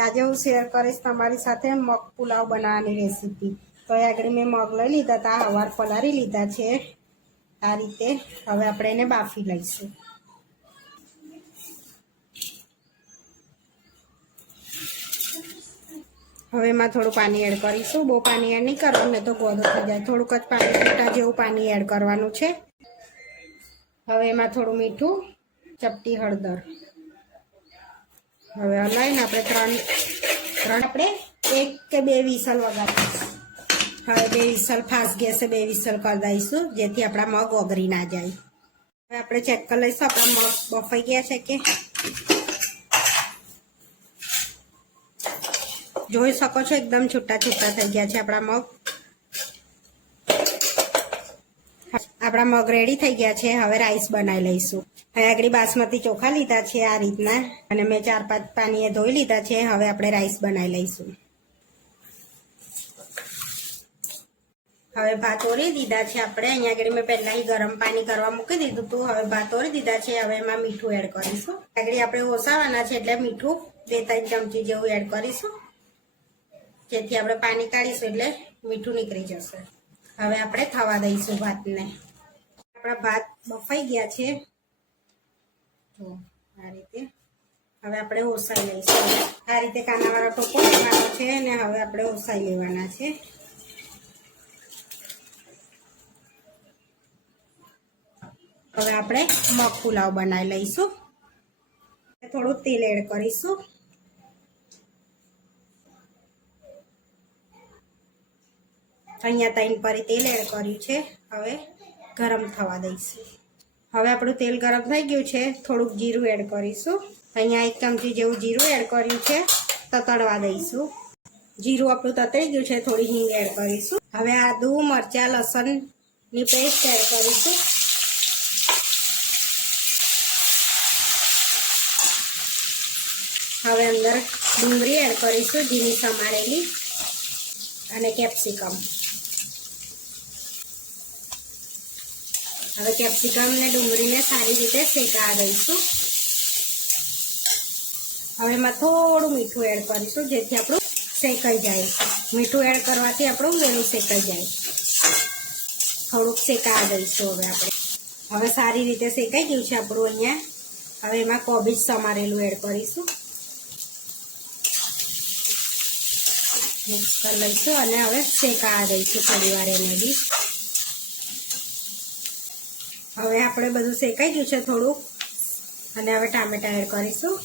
આજે હું શેર કરીશ તમારી સાથે મગ પુલાવ બનાવવાની રેસીપી તો એ આગળ મેં મગ લઈ લીધા હતા, હવાર પલારી લીધા છે. આ રીતે હવે આપણે એને બાફી લઈશું. હવે એમાં થોડું પાણી એડ કરીશું. બહુ પાણી એડ નહીં કરવાનું ને તો ગોદો થઈ જાય. થોડુંક જ પાણી છૂટા જેવું પાણી એડ કરવાનું છે. હવે એમાં થોડું મીઠું, ચપટી હળદર. હવે હલાવીને આપણે ત્રણ ત્રણ આપણે એક કે બે વિસલ વગાડીશું હવે બે વિસલ ફાસ્ટ ગેસે બે વિસલ કરી દઈશું, જેથી આપણા મગ ઓગરી ના જાય. હવે આપણે ચેક કરી લઈશું, આપણા મગ બફાઈ ગયા છે કે? જોઈ શકો છો, એકદમ છૂટા છૂટા થઈ ગયા છે આપણા મગ. આપણા મગ રેડી થઈ ગયા છે, હવે રાઈસ બનાવી લઈશું. હવે આગળ બાસમતી ચોખા લીધા છે આ રીતના અને મેં ચાર પાંચ પાણીએ ધોઈ લીધા છે. હવે આપણે રાઈસ બનાવી લઈશું. હવે ભાત ઓરી દીધા છે આપણે. અહીંયા આગળ મેં પહેલા ગરમ પાણી કરવા મૂકી દીધું હતું. હવે ભાત ઓરી દીધા છે. હવે એમાં મીઠું એડ કરીશું. આગળ આપણે ઓસાવાના છે એટલે મીઠું બે ત્રણ ચમચી જેવું એડ કરીશું. જેથી આપણે પાણી કાઢીશું એટલે મીઠું નીકળી જશે. હવે આપણે થવા દઈશું ભાતને. આપણા ભાત બફાઈ ગયા છે. તો આ રીતે. હવે આપણે ઓસાઈ લઈશું. આ રીતે કાનાવાળો ટોપો લેવાનો છે અને હવે આપણે ઓસાઈ લેવાના છે. હવે આપણે મગ પુલાવ બનાવી લઈશું. થોડું તેલ એડ કરીશું. અહીંયા ત્રણ પરી તેલ એડ કર્યું છે. હવે ગરમ થવા દઈશું. હવે આપણું તેલ ગરમ થઈ ગયું છે. થોડુંક જીરું એડ કરીશું. અહીંયા એક ચમચી જેવું જીરું એડ કર્યું છે. તતડવા દઈશું. જીરું આપણું તતરી ગયું છે. થોડી હિંગ એડ કરીશું. હવે આદુ મરચાં, લસણની પેસ્ટ એડ કરીશું. હવે અંદર ડુંગળી એડ કરીશું, ઝીણી સમારેલી અને કેપ્સિકમ હવે કેપ્સિકમ ને ડુંગળીને સારી રીતે શેકા દઈશું. હવે એમાં થોડું મીઠું એડ કરીશું, જેથી આપણું શેકાઈ જાય. મીઠું એડ કરવાથી આપણું વેલું શેકાઈ જાય. થોડુંક શેકા દઈશું હવે આપણે. હવે સારી રીતે શેકાઈ ગયું છે આપણું અહીંયા. હવે એમાં કોબીજ સમારેલું એડ કરીશું. મિક્સ કરી લઈશું અને હવે શેકા દઈશું થોડી વાર એને બી. હવે આપણે બધું શેકાઈ ગયું છે થોડું અને હવે ટામેટા એડ કરીશું.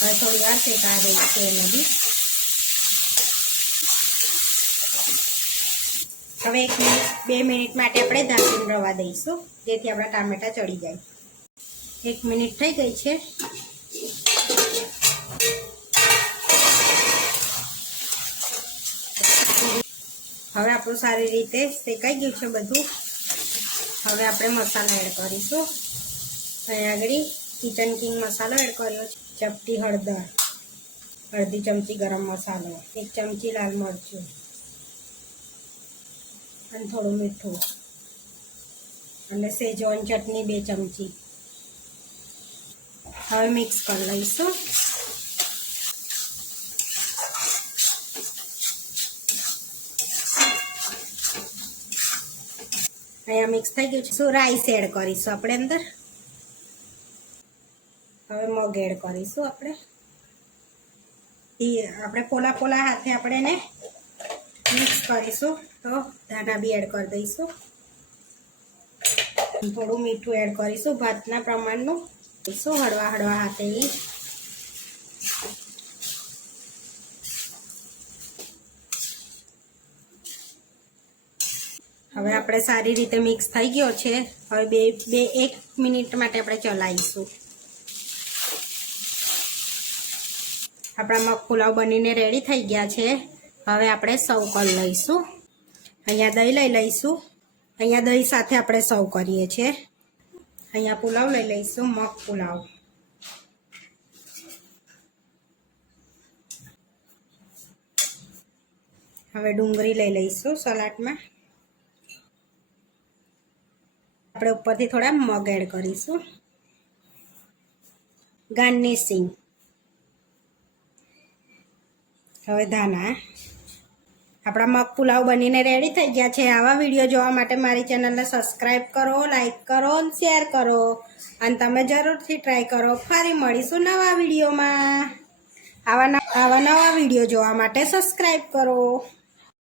હવે થોડી વાર શેકાઈ રહી છે એને બી હવે એક મિનિટ, બે મિનિટ માટે આપણે ઢાંકીને રવા દઈશું, જેથી આપણા ટામેટા ચડી જાય. એક મિનિટ થઈ ગઈ છે. હવે આપણું સારી રીતે શેકાઈ ગયું છે બધું. હવે આપણે મસાલો એડ કરીશું. અહીં આગળ કિચન કિંગ મસાલો એડ કર્યો છે. ચપટી હળદર, અડધી ચમચી ગરમ મસાલો, એક ચમચી લાલ મરચું અને થોડું મીઠું અને સેજવાન ચટણી બે ચમચી. હવે મિક્સ કરી લઈશું. અહીંયા મિક્સ થઈ ગયું છે. શું રાઈસ એડ કરીશું આપણે અંદર? હવે મગ એડ કરીશું આપણે. આપણે પોલા પોલા હાથે આપણે એને મિક્સ કરીશું. તો ધાણા બી એડ કરી દઈશું. થોડું મીઠું એડ કરીશું. ભાતના પ્રમાણનું. શું હળવા હળવા હાથે હવે આપણે સારી રીતે મિક્સ થઈ ગયો છે. હવે બે બે, એક મિનિટ માટે આપણે ચલાવીશું. આપણા મગ પુલાવ બનીને રેડી થઈ ગયા છે. હવે આપણે સૌ કરી લઈશું. અહીંયા દહીં લઈ લઈશું. અહીંયા દહીં સાથે આપણે સૌ કરીએ છીએ. અહીંયા પુલાવ લઈ લઈશું, મગ પુલાવ. હવે ડુંગળી લઈ લઈશું સલાડમાં. આપણે ઉપરથી થોડા મગ એડ કરીશું. ગાર્નિશિંગ હવે ધાના આપણા મગ પુલાવ બનીને રેડી થઈ ગયા છે. આવા વીડિયો જોવા માટે મારી ચેનલને સબસ્ક્રાઈબ કરો લાઈક કરો અને શેર કરો. અને તમે જરૂરથી ટ્રાય કરો. ફરી મળીશું નવા વિડીયોમાં આવા આવા નવા વીડિયો જોવા માટે સબસ્ક્રાઈબ કરો.